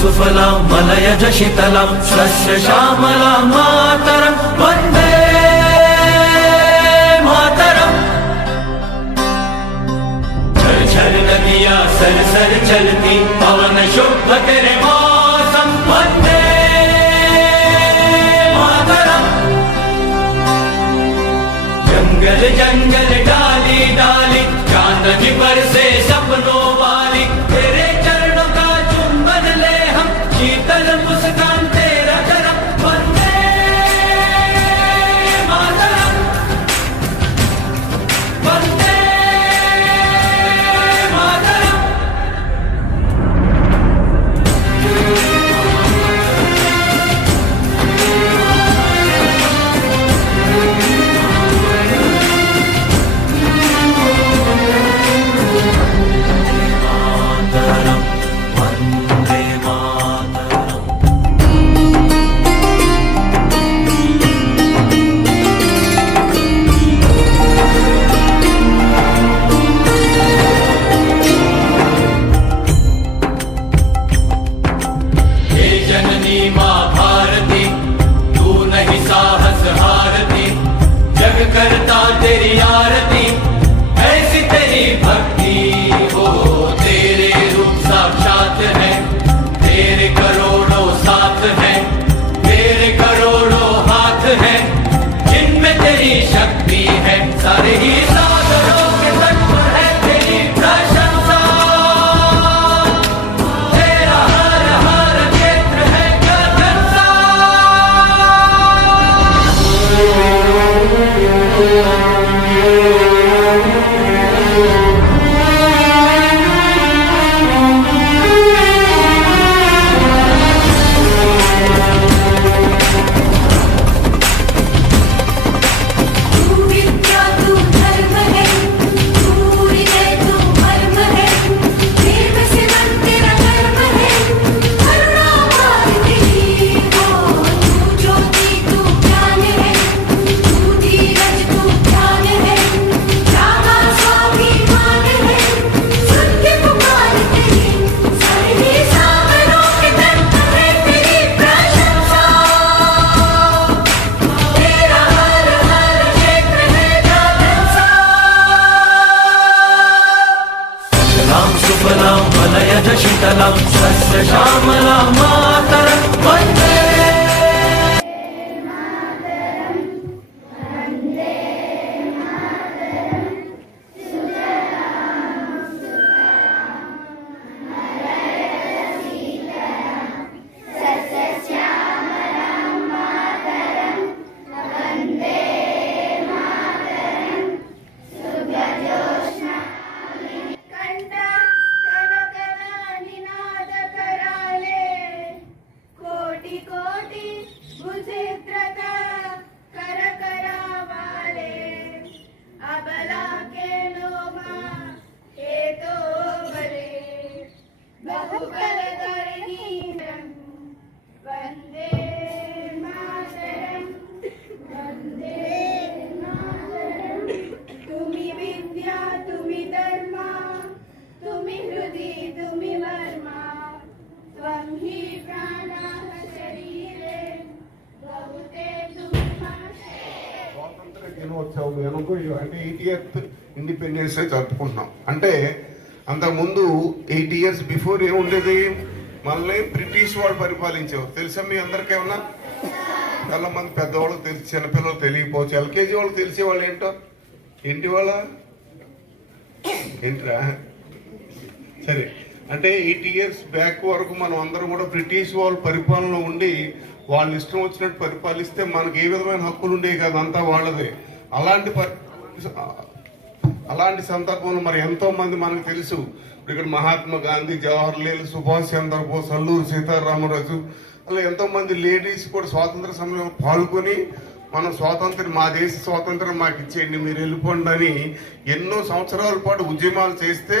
सुफलां मलयज शीतलां शस्य श्यामलां मातरं वन्दे मातरम्। झर झर नदियाँ सर सर चलती पवन शुभ करे मौसम वन्दे मातरम्। जंगल जंगल डाली डाली चांदनी पर से सपनों वाली तेरे चरणों का चुंबन ले हम शीतल मुस्कान तेरा करम वंदे मातरम वंदे मातरम। करता तेरी आरती ऐसी तेरी भक्ति हो तेरे रूप साक्षात है तेरे करोड़ों साथ है तेरे करोड़ों हाथ है जिनमें तेरी शक्ति है सारे ही सागरों के तट पर है तेरी प्रशंसा तेरा हर हर क्षेत्र है गगनसा। सुफलां मलयज शीतलां शस्य श्यामलां मातरं वन्दे అంటే 80th ఇండిపెండెన్స్ డే జరుపుకుంటున్నాం. అంటే అంతకుముందు 8 years బిఫోర్ ఏముండేది, మనల్ని బ్రిటిష్ వాళ్ళు పరిపాలించేవారు. తెలుసా మీ అందరికీ? ఏమన్నా చాలా మంది పెద్దవాళ్ళకి తెలిసి చిన్నపిల్లలు తెలియకపోవచ్చు. ఎల్కేజీ వాళ్ళు తెలిసేవాళ్ళు ఏంటో ఏంటి వాళ్ళ ఏంట్రా సరే. అంటే 80 years బ్యాక్ వరకు మనం అందరం కూడా బ్రిటిష్ వాళ్ళ పరిపాలనలో ఉండి వాళ్ళు ఇష్టం వచ్చినట్టు పరిపాలిస్తే మనకు ఏ విధమైన హక్కులు ఉండేవి కాదు, అంతా వాళ్ళదే. అలాంటి సందర్భంలో మరి ఎంతో మంది మనకు తెలుసు. ఇక్కడ మహాత్మా గాంధీ, జవహర్ లాల్, సుభాష్ చంద్రబోస్, అల్లూరి సీతారామరాజు, అలా ఎంతో మంది లేడీస్ కూడా స్వాతంత్ర సమయంలో పాల్గొని మనం స్వాతంత్రం, మా దేశ స్వాతంత్రం మాకు ఇచ్చేయండి, మీరు వెళ్ళిపోండి అని ఎన్నో సంవత్సరాల పాటు ఉద్యమాలు చేస్తే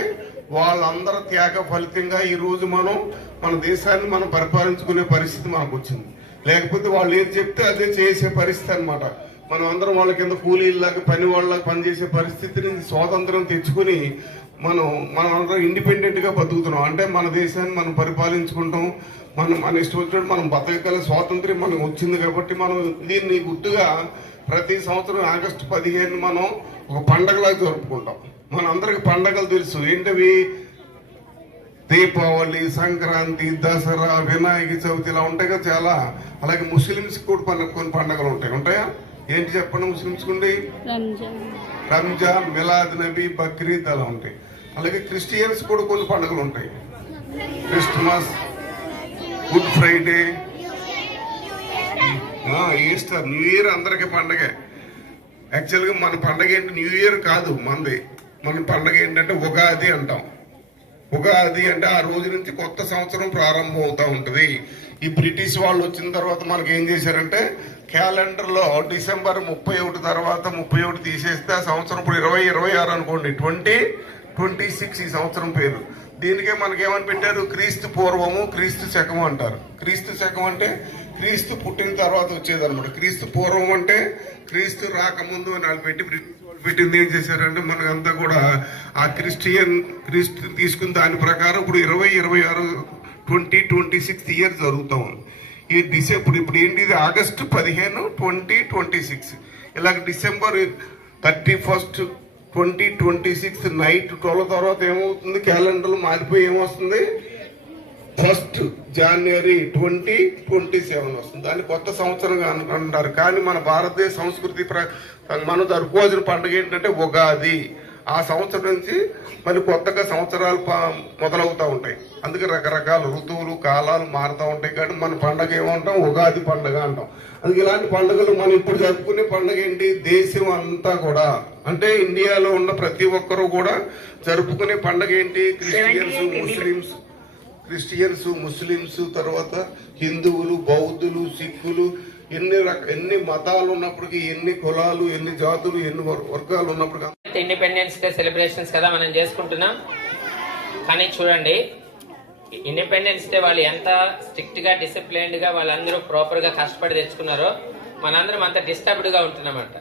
వాళ్ళందరూ త్యాగ ఫలితంగా ఈ రోజు మనం మన దేశాన్ని మనం పరిపాలించుకునే పరిస్థితి మనకు వచ్చింది. లేకపోతే వాళ్ళు ఏది చెప్తే అదే చేసే పరిస్థితి అనమాట. మనం అందరం వాళ్ళ కింద కూలీలాగా పని వాళ్ళకి పనిచేసే పరిస్థితి నుంచి స్వాతంత్రం తెచ్చుకుని మనం అందరం ఇండిపెండెంట్ గా బతుకుతున్నాం. అంటే మన దేశాన్ని మనం పరిపాలించుకుంటాం, మన ఇష్టం వచ్చినట్టు మనం బతకగల స్వాతంత్ర్యం మనకు వచ్చింది. కాబట్టి మనం దీన్ని గుర్తుగా ప్రతి సంవత్సరం ఆగస్టు 15 మనం ఒక పండగలాగా జరుపుకుంటాం. మన అందరికి పండగలు తెలుసు ఏంటవి? దీపావళి, సంక్రాంతి, దసరా, వినాయక చవితి ఇలా ఉంటాయి కదా చాలా. అలాగే ముస్లిమ్స్ కూడా కొన్ని పండుగలు ఉంటాయా? ఏంటి చెప్పండి ముస్లిమ్స్ ఉండి? రంజాన్, మిలాద్ నబీ, బక్రీద్ అలా ఉంటాయి. అలాగే క్రిస్టియన్స్ కూడా కొన్ని పండుగలు ఉంటాయి. Christmas, good Friday, Easter, new year అందరికి పండగే. యాక్చువల్గా మన పండగ ఏంటి? న్యూ ఇయర్ కాదు మనది. మన పండగ ఏంటంటే ఉగాది అంటాం. ఉగాది అంటే ఆ రోజు నుంచి కొత్త సంవత్సరం ప్రారంభం అవుతా ఉంటది. ఈ బ్రిటిష్ వాళ్ళు వచ్చిన తర్వాత మనకి ఏం చేశారంటే క్యాలెండర్ లో డిసెంబర్ 31 తర్వాత 31 తీసేస్తే ఆ సంవత్సరం ఇప్పుడు 2026 అనుకోండి, 2026 ఈ సంవత్సరం పేరు. దీనికే మనకేమని పెట్టారు? క్రీస్తు పూర్వము, క్రీస్తు శకము అంటారు. క్రీస్తు శకం అంటే క్రీస్తు పుట్టిన తర్వాత వచ్చేది అనమాట. క్రీస్తు పూర్వం అంటే క్రీస్తు రాకముందు అని వాళ్ళు పెట్టింది. ఏం చేశారంటే మనకంతా కూడా ఆ క్రీస్తు తీసుకున్న దాని ప్రకారం ఇప్పుడు 2026 2026 ఇయర్ జరుగుతాం. ఈ ఇప్పుడు ఏంటి? ఇది ఆగస్టు 15 2026. ఇలాగ డిసెంబర్ 31 2026 నైట్ 12 తర్వాత ఏమవుతుంది? క్యాలెండర్ మారిపోయి ఏమొస్తుంది? 1 జనవరి 2027 వస్తుంది. దాన్ని కొత్త సంవత్సరంగా అంటారు. కానీ మన భారతదేశ సంస్కృతి మనం జరుపుకోవాల్సిన పండుగ ఏంటంటే ఉగాది. ఆ సంవత్సరం నుంచి మళ్ళీ కొత్తగా సంవత్సరాలు మొదలవుతూ ఉంటాయి. అందుకే రకరకాల ఋతువులు, కాలాలు మారుతూ ఉంటాయి. కానీ మన పండుగ ఏమంటాం? ఉగాది పండుగ అంటాం. అందుకే ఇలాంటి పండుగలు మనం ఇప్పుడు జరుపుకునే పండుగ ఏంటి? దేశం అంతా కూడా అంటే ఇండియాలో ఉన్న ప్రతి ఒక్కరూ కూడా జరుపుకునే పండుగ ఏంటి? క్రిస్టియన్స్, ముస్లిమ్స్, తర్వాత హిందువులు, బౌద్ధులు, సిక్కులు, ఎన్ని మతాలు ఉన్నప్పటికీ, ఎన్ని కులాలు, ఎన్ని జాతులు, ఎన్ని వర్గాలు ఉన్నప్పటికీ ఇండిపెండెన్స్ డే సెలబ్రేషన్స్ కదా మనం చేసుకుంటున్నాం. కానీ చూడండి, ఇండిపెండెన్స్ డే వాళ్ళు ఎంత స్ట్రిక్ట్ గా, డిసిప్లైన్డ్ గా వాళ్ళందరూ ప్రాపర్ గా కష్టపడి తెచ్చుకున్నారో మనందరం అంత డిస్టర్బ్డ్ గా ఉంటున్నామంట.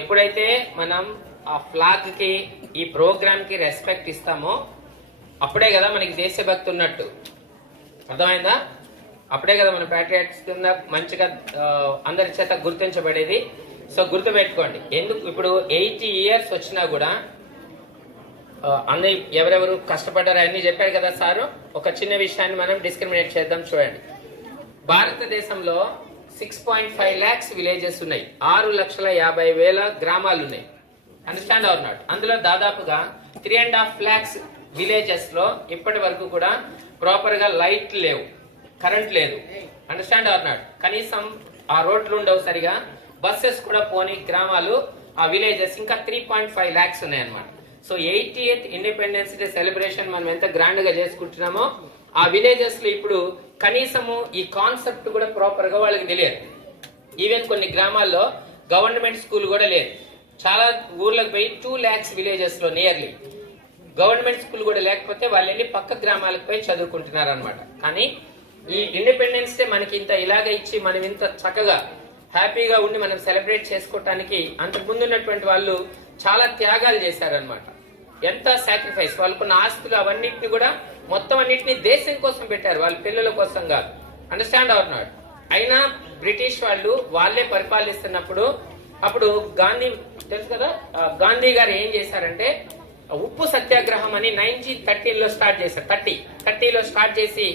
ఎప్పుడైతే మనం ఆ ఫ్లాగ్ కి, ఈ ప్రోగ్రామ్ కి రెస్పెక్ట్ ఇస్తామో అప్పుడే కదా మనకి దేశభక్తి ఉన్నట్టు. అర్థమైందా? అప్పుడే కదా మన ప్యాట్రియాట్స్ కింద మంచిగా అందరి చేత గుర్తించబడేది. సో గుర్తు పెట్టుకోండి. ఎందుకు ఇప్పుడు 80 years వచ్చినా కూడా అందరి ఎవరెవరు కష్టపడ్డారు అన్ని చెప్పారు కదా సారు. ఒక చిన్న విషయాన్ని మనం డిస్క్రిమినేట్ చేద్దాం. చూడండి, భారతదేశంలో 6.5 lakhs విలేజెస్ ఉన్నాయి. 6,50,000 గ్రామాలు ఉన్నాయి. Understand or not? అందులో దాదాపుగా 3.5 lakhs విలేజెస్ లో ఇప్పటి వరకు కూడా ప్రాపర్ గా లైట్ లేవు, కరెంట్ లేదు. Understand or not? కనీసం ఆ రోడ్లు ఉండవు సరిగా, బస్సెస్ కూడా పోని గ్రామాలు, ఆ విలేజెస్ ఇంకా 3.5 lakhs ఉన్నాయన్నమాట. So 88th independence day celebration మనం ఎంత గ్రాండ్ గా చేసుకుంటున్నామో ఆ విలేజెస్ లో ఇప్పుడు కనీసము ఈ కాన్సెప్ట్ కూడా ప్రాపర్ గా వాళ్ళకి తెలియదు. ఈవెన్ కొన్ని గ్రామాల్లో గవర్నమెంట్ స్కూల్ కూడా లేదు. చాలా ఊర్లకు పోయి 2 lakhs విలేజెస్ లో నియర్లీ గవర్నమెంట్ స్కూల్ కూడా లేకపోతే వాళ్ళు వెళ్ళి పక్క గ్రామాలకు పోయి చదువుకుంటున్నారు అనమాట. కానీ ఈ ఇండిపెండెన్స్ డే మనకి ఇంత ఇలాగ ఇచ్చి మనం ఇంత చక్కగా హ్యాపీగా ఉండి మనం సెలబ్రేట్ చేసుకోవటానికి అంతకు ముందు ఉన్నటువంటి వాళ్ళు చాలా త్యాగాలు చేశారనమాట. ఎంత సాక్రిఫైస్, వాళ్ళకున్న ఆస్తులు అవన్నిటిని కూడా మొత్తం అన్నింటినీ దేశం కోసం పెట్టారు, వాళ్ళ పిల్లల కోసం కాదు. Understand or not? అయినా బ్రిటిష్ వాళ్ళు వాళ్ళే పరిపాలిస్తున్నప్పుడు అప్పుడు గాంధీ తెలుసు కదా, గాంధీ గారు ఏం చేశారంటే ఉప్పు సత్యాగ్రహం అని 1913లో స్టార్ట్ చేశారు. 30లో స్టార్ట్ చేసి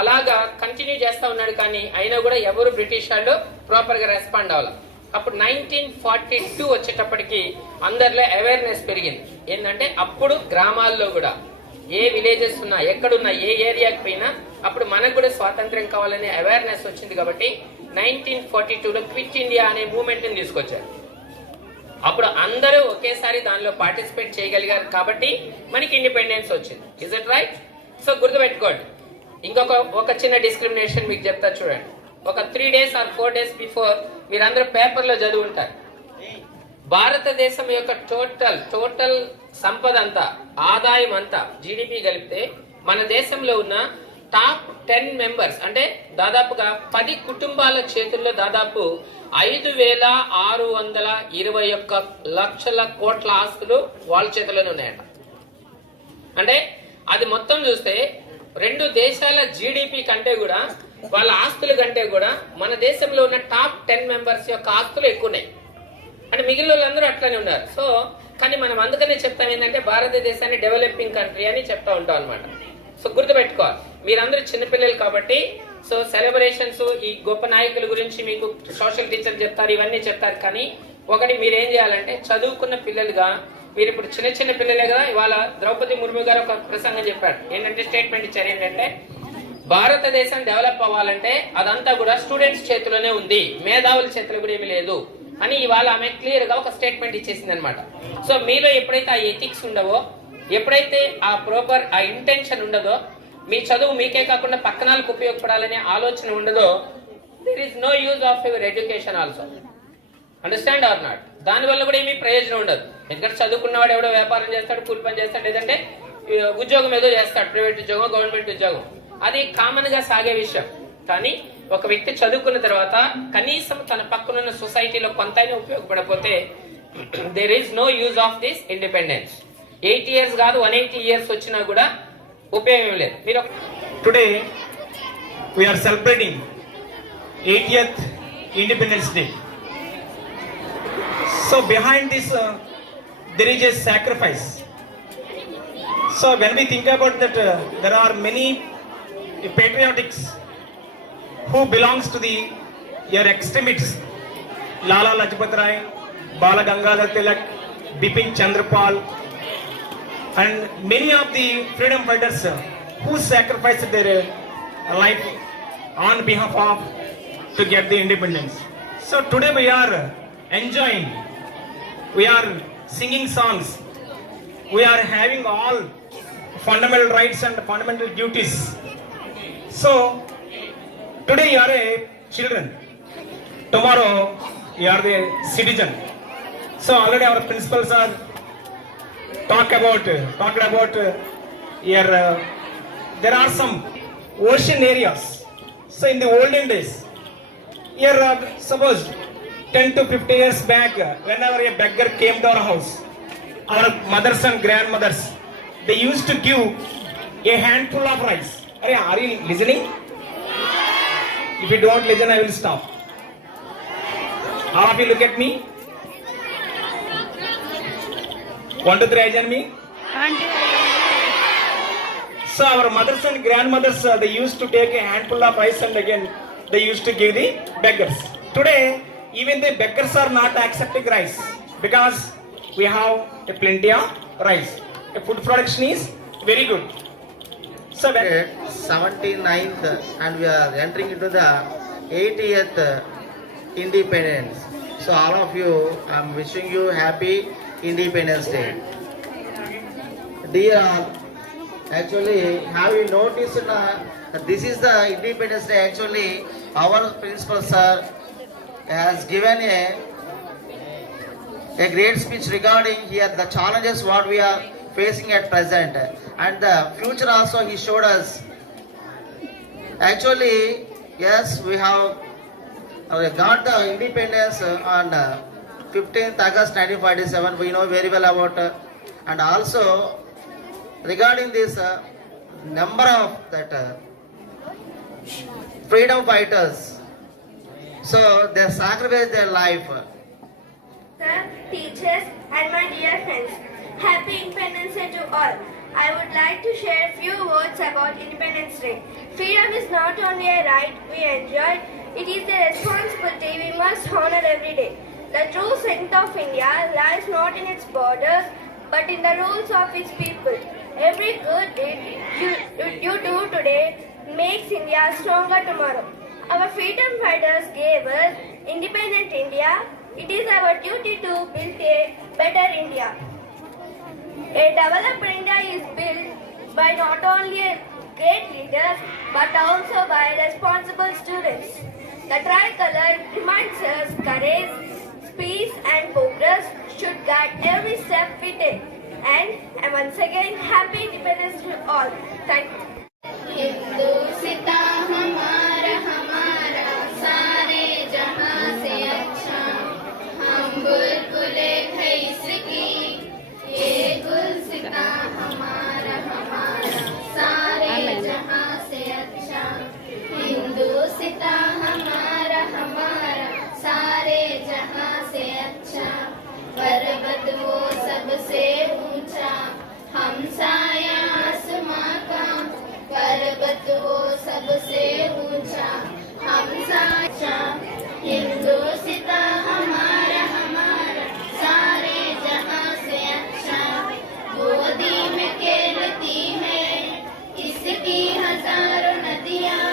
అలాగా కంటిన్యూ చేస్తా ఉన్నాడు. కానీ అయినా కూడా ఎవరు బ్రిటిష్ వాళ్ళు ప్రాపర్ గా రెస్పాండ్ అవ్వాలి. అప్పుడు 1942 వచ్చేటప్పటికి అందరిలో అవేర్నెస్ పెరిగింది. ఏంటంటే అప్పుడు గ్రామాల్లో కూడా ఏ విలేజెస్ ఉన్నా, ఎక్కడున్నా, ఏ ఏరియాకి పోయినా అప్పుడు మనకు కూడా స్వాతంత్ర్యం కావాలనే అవేర్నెస్ వచ్చింది. కాబట్టి 1942లో క్విట్ ఇండియా అనే మూవ్మెంట్ ని తీసుకొచ్చారు. అప్పుడు అందరూ ఒకేసారి దానిలో పార్టిసిపేట్ చేయగలిగారు కాబట్టి మనకి ఇండిపెండెన్స్ వచ్చింది. Is it right? సో గుర్తుపెట్టుకోండి. ఒక చిన్న డిస్క్రిమినేషన్ మీకు చెప్తా చూడండి. ఒక 3 days or 4 days బిఫోర్ మీరందరూ పేపర్లో చదువుంటారు. భారతదేశం యొక్క టోటల్ సంపద అంతా, ఆదాయం అంతా, జీడిపి కలిపితే మన దేశంలో ఉన్న టాప్ 10 మెంబర్స్ అంటే దాదాపుగా 10 కుటుంబాల చేతుల్లో దాదాపు 5,621 లక్షల కోట్ల ఆస్తులు వాళ్ళ చేతిలోనే ఉన్నాయట. అంటే అది మొత్తం చూస్తే 2 దేశాల జీడిపి కంటే కూడా వాళ్ళ ఆస్తుల కంటే కూడా మన దేశంలో ఉన్న టాప్ 10 మెంబర్స్ యొక్క ఆస్తులు ఎక్కువ ఉన్నాయి. అంటే మిగిలిన వాళ్ళందరూ అట్లనే ఉన్నారు. సో కానీ మనం అందుకనే చెప్తాం ఏంటంటే భారతదేశాన్ని డెవలపింగ్ కంట్రీ అని చెప్తా ఉంటాం అనమాట. సో గుర్తుపెట్టుకోవాలి, మీరందరూ చిన్నపిల్లలు కాబట్టి. సో సెలబ్రేషన్స్, ఈ గొప్ప నాయకుల గురించి మీకు సోషల్ టీచర్ చెప్తారు, ఇవన్నీ చెప్తారు. కానీ ఒకటి మీరేం చేయాలంటే చదువుకున్న పిల్లలుగా మీరు ఇప్పుడు చిన్న పిల్లలే కదా. ఇవాళ ద్రౌపది ముర్ము గారు ఒక ప్రసంగం చెప్పారు, ఏంటంటే స్టేట్మెంట్ ఇచ్చారు ఏంటంటే భారతదేశం డెవలప్ అవ్వాలంటే అదంతా కూడా స్టూడెంట్స్ చేతిలోనే ఉంది, మేధావుల చేతిలో కూడా ఏమీ లేదు అని ఇవాళ ఆమె క్లియర్ గా ఒక స్టేట్మెంట్ ఇచ్చేసింది అనమాట. సో మీలో ఎప్పుడైతే ఆ ఎథిక్స్ ఉండవో, ఎప్పుడైతే ఆ ప్రాపర్ ఆ ఇంటెన్షన్ ఉండదో, మీ చదువు మీకే కాకుండా పక్కనాలకు ఉపయోగపడాలనే ఆలోచన ఉండదో, there is no use of your education also. Understand or not? దానివల్ల కూడా ఏమీ ప్రయోజనం ఉండదు. ఎందుకంటే చదువుకున్నవాడు ఎవడో వ్యాపారం చేస్తాడు, కూలి పని చేస్తాడు, లేదంటే ఉద్యోగం ఏదో చేస్తాడు, ప్రైవేట్ ఉద్యోగం, గవర్నమెంట్ ఉద్యోగం, అది కామన్ గా సాగే విషయం. కానీ ఒక వ్యక్తి చదువుకున్న తర్వాత కనీసం తన పక్కనున్న సొసైటీలో కొంతైనా ఉపయోగపడకపోతే there is no use of this independence. 8 years కాదు 180 years వచ్చినా కూడా ఉపయోగం లేదు. మీరు Today we are celebrating 80th Independence Day. So behind this there is a sacrifice. So when we think about that, there are many patriotics who belongs to the your extremists. Lala Lajpat Rai, Bala Gangadhar Tilak, Bipin Chandra Pal, and many of the freedom fighters who sacrificed their life on behalf of to get the independence. So today we are enjoying, we are singing songs, we are having all fundamental rights and fundamental duties. So today you are a children, tomorrow you are the citizen. So already our principals are talked about here. There are some ocean areas. So in the olden days, here suppose 10 to 15 years back, whenever a beggar came to our house, our mothers and grandmothers, they used to give a handful of rice. Are you listening? If you don't listen, I will stop. All of you look at me. 1 to 3, agent me. So our mothers and grandmothers, they used to take a handful of rice and again they used to give the beggars. Today, even the beggars are not accepting rice because we have a plenty of rice. The food production is very good. So when 79th and we are entering into the 80th Independence. So all of you, I am wishing you happy Independence Day. Dear all, actually, have you noticed this is the Independence Day? Actually, our principal sir has given a great speech regarding here the challenges what we are facing at present and the future also he showed us. Actually, yes, we have got the independence on 15th August 1947. We know very well about and also regarding this number of that freedom fighters, so they sacrificed their life. Sir, teachers and my dear friends, happy Independence Day to all. I would like to share a few words about Independence Day. Freedom is not only a right we enjoy, it is a responsibility we must honor every day. The true strength of India lies not in its borders, but in the rules of its people. Every good deed you do today makes India stronger tomorrow. Our freedom fighters gave us independent India. It is our duty to build a better India. A developed India is built by not only great leaders but also by responsible students. The tricolor reminds us courage, peace and progress should guide every step we take. And once again, happy Independence to all. Thank you. हिंदुस्ता हमारा हमारा सारे जहां से अच्छा, हम बुलबुले हैं इसकी, ये गुलसिता हमारा हम साया आसमां का, पर्वत वो सबसे ऊंचा। हम साचा हिंदुस्ता हमारा हमारा, सारे जहां से अच्छा। गोदी में खेलती है इसकी हजारों नदियां,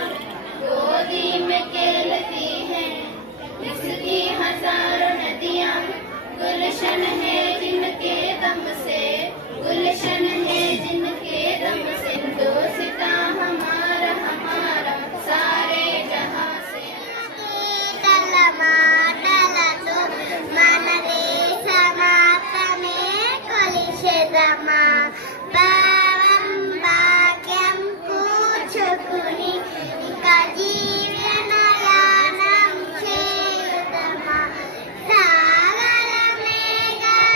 गोदी में खेलती है इसकी हजारों नदियां। गुलशन है जिनके दम से, गुलशन है जिनके दम से। हिंदुस्ता हमारा हमारा, सारे जहां से మాటలతో మన దేశమాతనే కొలిచెదమా, భావం భాగ్యం కూర్చుకుని ఇక జీవనయానం చేయుదమా। సాగర మేఘాల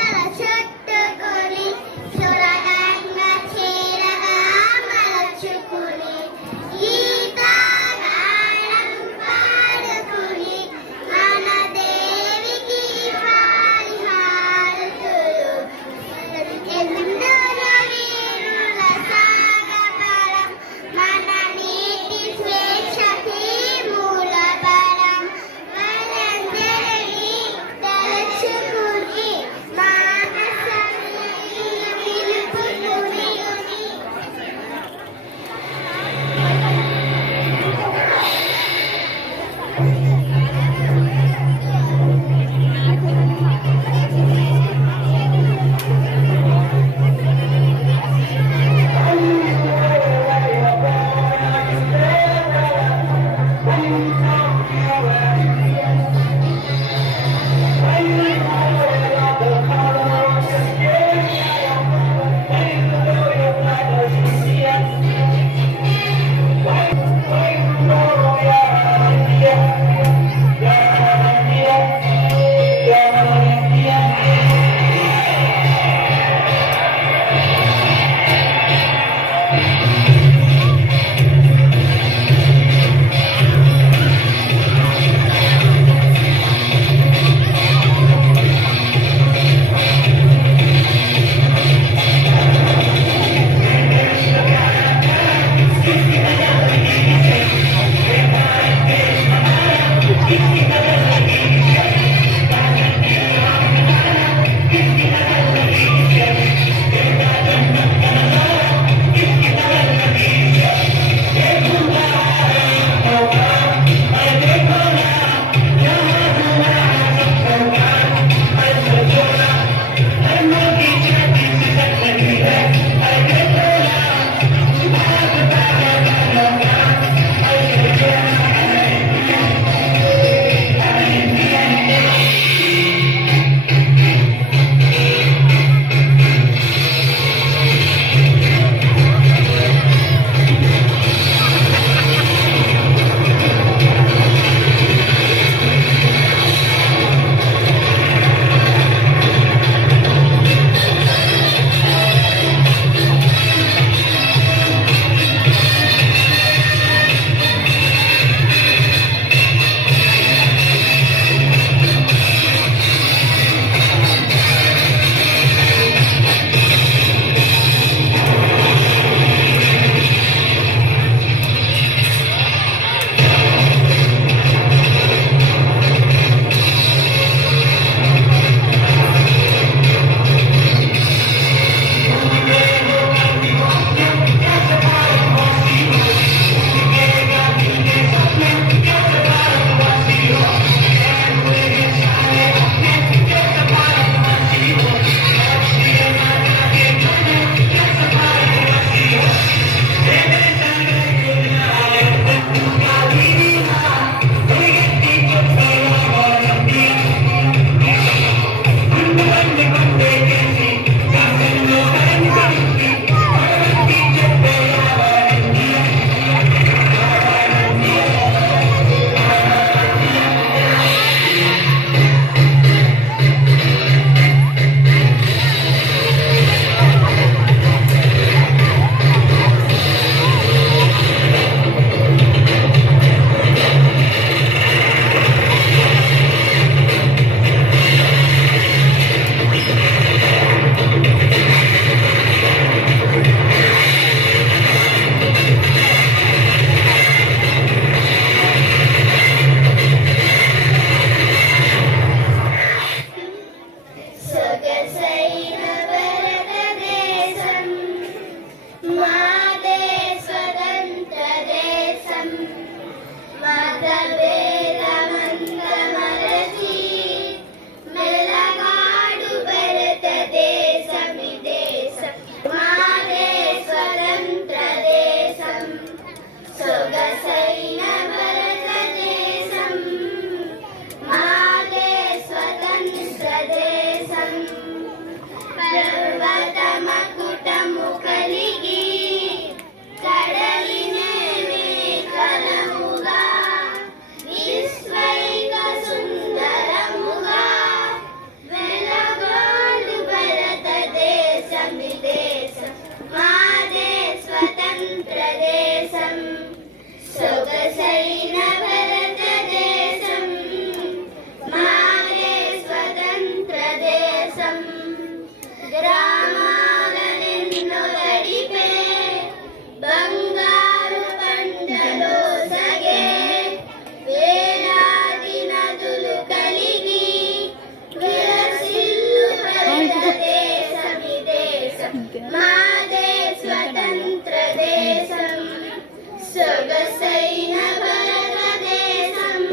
వరసైన భారతదేశం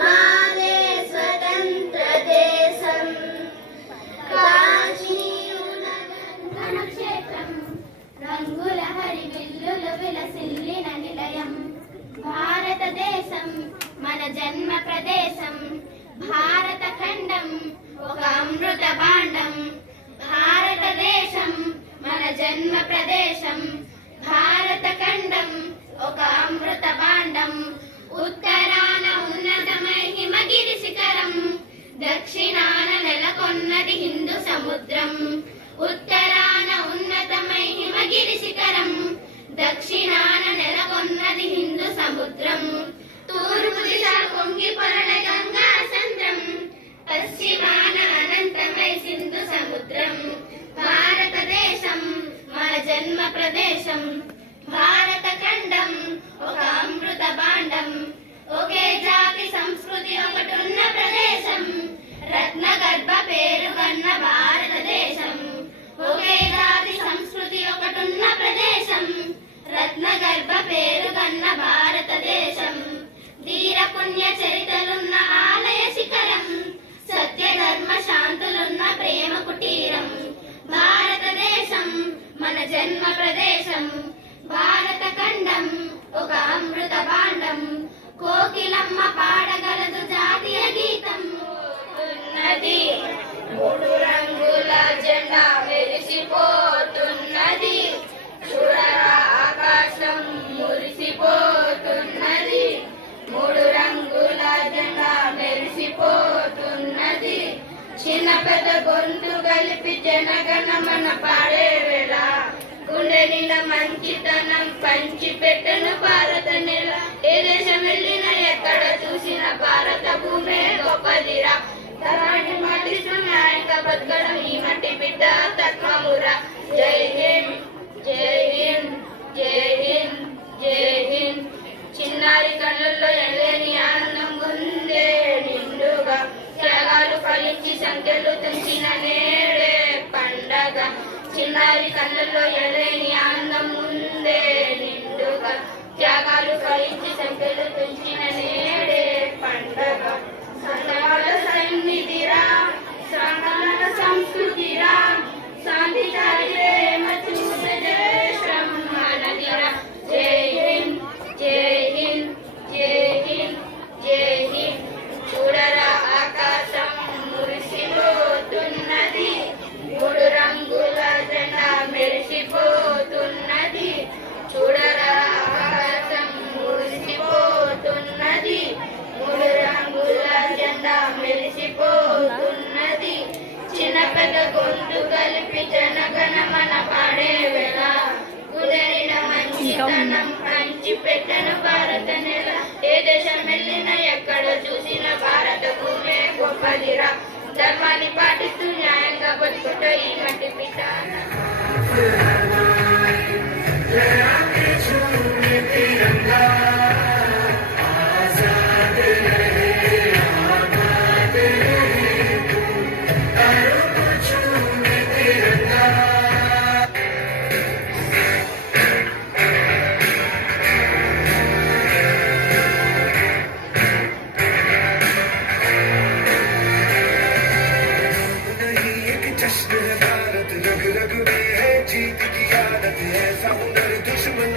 మాదే స్వతంత్ర దేశం క్షేత్రం రంగుల హరి విల్లులు విలసిల్లిన నిలయం భారతదేశం మన జన్మ ప్రదేశం భారత ఖండం ఒక అమృత భాండం భారతదేశం మన జన్మ ప్రదేశం భారత ఖండం ఒక అమృత భాండం ఉత్తరాన ఉన్నతమై హిమగిరి శిఖరం దక్షిణాన నెలకొన్నది హిందూ సముద్రం ఉత్తరాన ఉన్నతమై హిమగిరి శిఖరం దక్షిణాన నెలకొన్నది హిందూ సముద్రం తూర్పు దిశ పొంగి పొరల గంగా సంద్రం పశ్చిమాన అనంతమై సింధు సముద్రం భారతదేశం మన జన్మ ప్రదేశం భారత ఖండం ఒక అమృత భాండం ఒకే జాతి సంస్కృతి ఒకటున్న ప్రదేశం రత్న గర్భ పేరుగన్న భారతదేశం ఒకే జాతి సంస్కృతి ఒకటున్న ప్రదేశం రత్న గర్భ పేరుగన్న భారతదేశం ధీర పుణ్య చరితలున్న ఆలయ శిఖరం సత్య ధర్మ శాంతులున్న ప్రేమ కుటీరం భారతదేశం మన జన్మ ప్రదేశం భారత ఖండం ఒక అమృత భాండం కోకిలమ్మ పాడగలదు జాతీయ గీతం ఉన్నది మూడు రంగుల జెండా మెరిసిపోతున్నది చూడరా ఆకాశం మురిసిపోతున్నది మూడు రంగుల జెండా మెరిసిపోతున్నది చిన్న పెద్ద గొంతు కలిపి జనగణమన పాడే వేళ గుండె నిండా మంచితనం పంచి పెట్టను భారత నెల ఏ దేశం వెళ్ళినా ఎక్కడ చూసిన భారత భూమే గొప్పదిరా తరాన్ని మాటిస్తూ న్యాయంగా బతకడం ఈ మట్టి బిడ్డ తత్వమురా జై హింద్ జై హింద్ జై హింద్ జై హింద్ చిన్నారి కళ్ళల్లో ఎడలేని ఆనందం ఉందే నిండుగా త్యాగాలు ఫలించి సంఖ్యలు తెంచిన నేడే పండగ చిన్నారి కళ్ళల్లో ఎడలేని ఆనందం ఉందే నిండుగా త్యాగాలు ఫలించి సంఖ్యలు తెంచిన నేడే పండగ సంఘాల సన్నిధిరా సంఘాల సంస్కృతిరా శాంతి ప్రేమ చూసే దేశం మనదిరా జై హింద్ జై హింద్ జై హింద్ జై హింద్ చూడరా ఆకాశం మురిసిపోతున్నది మూడు రంగుల జెండా మెరిసిపోతున్నది చూడరా ఆకాశం మురిసిపోతున్నది మూడు రంగుల జెండా మెరిసిపోతున్నది చిన్న పెద్ద గొంతు కలిపి జనగణమన పాడే వేళ కుదిరిన మంచితనం పంచి పెట్టను భారత నెల ఏ దేశం వెళ్ళినా ఎక్కడ చూసిన భారత భూమే గొప్పదిరా ధర్మాన్ని పాటిస్తూ న్యాయంగా బతుకుట ఈ మట్టి పిట भारत रग रग में है जीत की आदत है साउंडर दुश्मन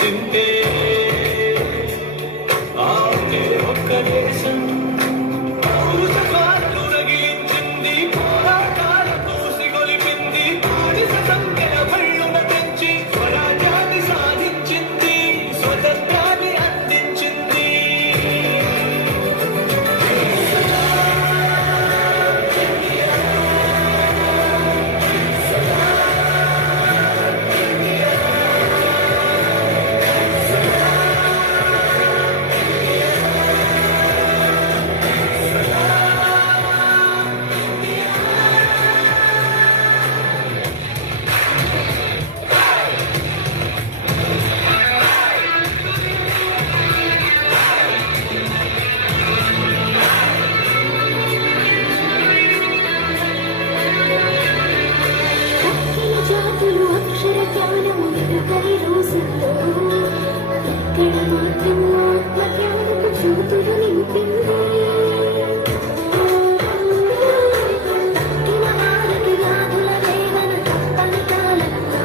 తింటే ఆకే ఒక్క దేశం ఊరుసపాట్లు రగిలించింది, పోరాటాలతో సిగొలిపింది, బానిస సంఖ్యల బళ్ళున తెంచి స్వరాజ్యాన్ని సాధించింది, స్వతంత్రాన్ని అందించింది. జాతులు అక్షర జ్ఞానము వెనుకని రోజుల్లో ఇక్కడ మాత్రం ఆత్మ జ్ఞానపు జ్యోతులు నింపింది. తక్కిన వారికి వ్యాధుల వేదన తప్పని కాలంలో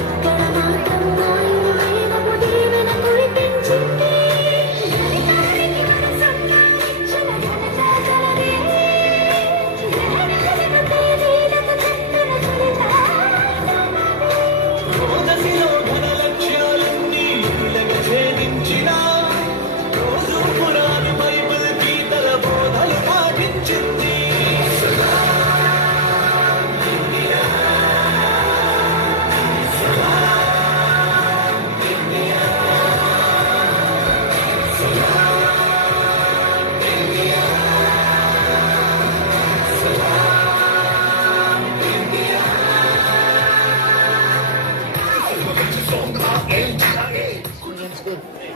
ఇక్కడ మాత్రం వాయువు వేగము దీవెన కురిపించింది. జనతానికి మన సంపాదించిన ఘనత కలదే. రోజులో ఘన లక్ష్యాలన్నీ ఇలాగ ఛేదించిన, రోజు పురాణి బైబిల్ గీతల బోధలు పాటించింది.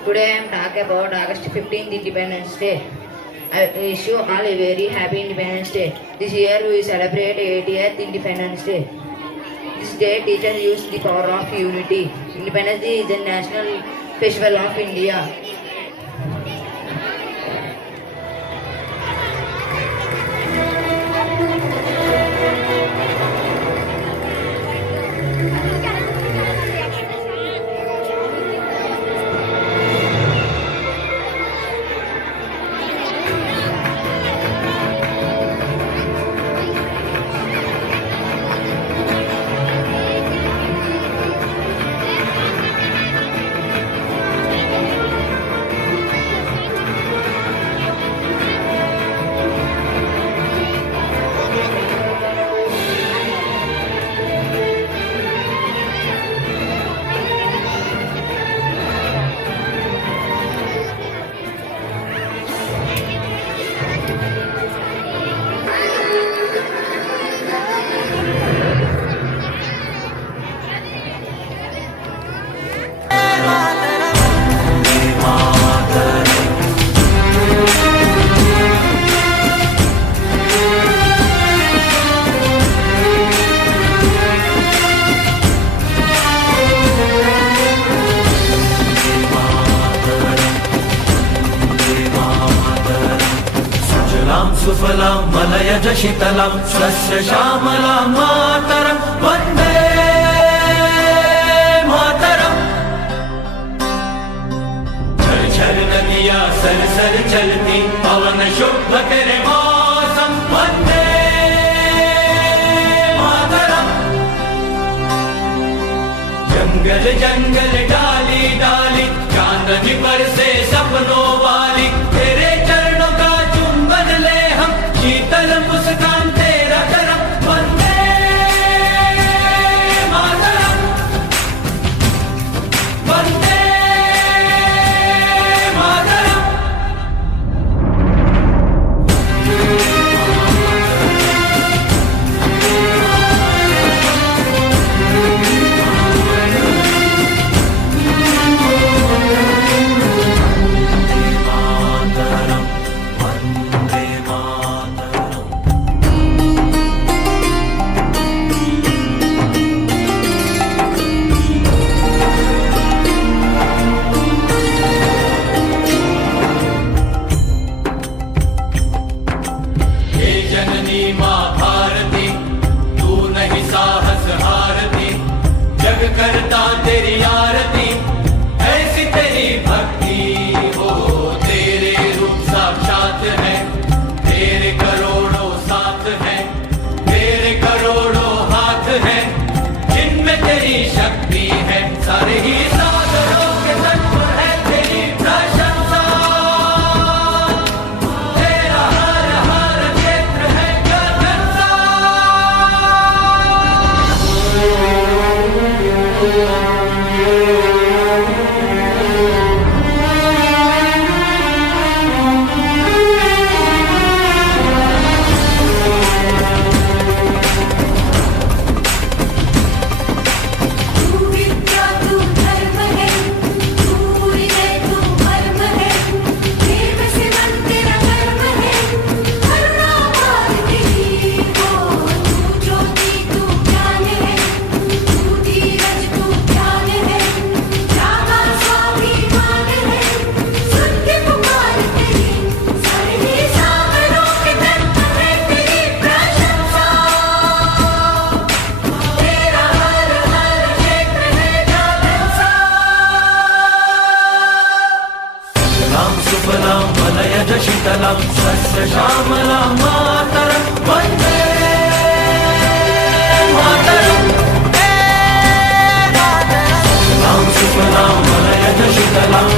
Today I am talking about August 15th Independence Day. I wish you all a very happy Independence Day. This year we celebrate 80th Independence Day. This day teaches us the power of unity. Independence Day is the national festival of India. सुफलां मलयज शीतलां स्वस्य श्यामलां मातरं वन्दे मातरम्। झर झर नदियाँ sir sir चलती पवन शुभ करे मौसम वन्दे मातरम्। जंगल जंगल डाली डाली चांदनी पर से सपनों वाली तेरे चरणों का चुंबन ले हम शीतल मुस्कान तेरा करम वंदे मातरम वंदे मातरम। तेरी शक्ति है, सारे ही सागरों के तट पर है तेरी प्रशंसा। तेरा हर हर क्षेत्र है गगन सा। तू विद्या तू धर्म है, तू विजय तू मर्म है, देव से मन तेरा कर्म है, करुणा पार तेरी हो। तू ज्योति तू ज्ञान है, तू धीरज तू ध्यान है, जागा स्वाभिमान है, सुन के पुकार तेरी, सारे ही सागरों के तट पर है तेरी प्रशंसा। तेरा हर हर क्षेत्र है गगन सा। राम सुफलां मलयज शीतलां सस्य श्यामलां मातरं वन्दे मातरं। राम सुफलां मलयज शीतलां